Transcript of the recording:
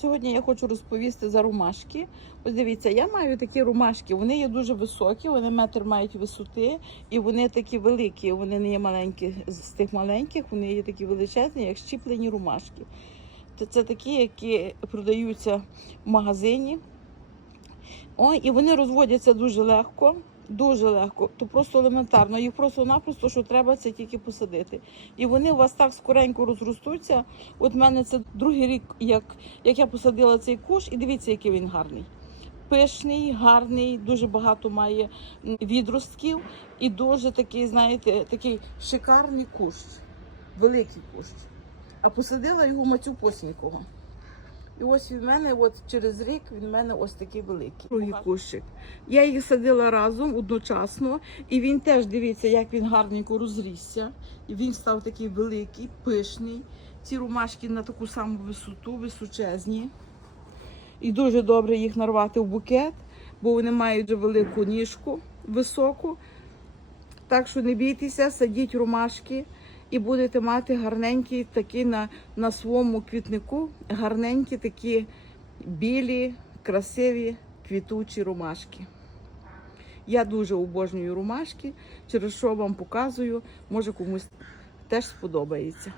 Сьогодні я хочу розповісти за ромашки. Ось дивіться, я маю такі ромашки. Вони є дуже високі, вони метр мають висоти, і вони такі великі. Вони не є маленькі з тих маленьких, вони є такі величезні, як щіплені ромашки. Це- такі, які продаються в магазині. Ой, і вони розводяться дуже легко. Дуже легко, то просто елементарно. Їх просто-напросто, що треба, це тільки посадити. І вони у вас так скоренько розростуться. От мене це другий рік, як, як я посадила цей куш, і дивіться, який він гарний. Пишний, гарний, дуже багато має відростків і дуже такий, знаєте, такий шикарний кущ, великий кущ. А посадила його Мацю Поснікого. І ось він в мене, от через рік він в мене ось такий великий. Другий кущик. Я їх садила разом одночасно, і він теж дивіться, як він гарненько розрісся. І він став такий великий, пишний. Ці ромашки на таку саму висоту, височезні. І дуже добре їх нарвати в букет, бо вони мають вже велику ніжку високу. Так що не бійтеся, садіть ромашки і будете мати гарненькі такі на, на своєму квітнику, гарненькі такі білі, красиві квітучі ромашки. Я дуже обожнюю ромашки, через що вам показую, може комусь теж сподобається.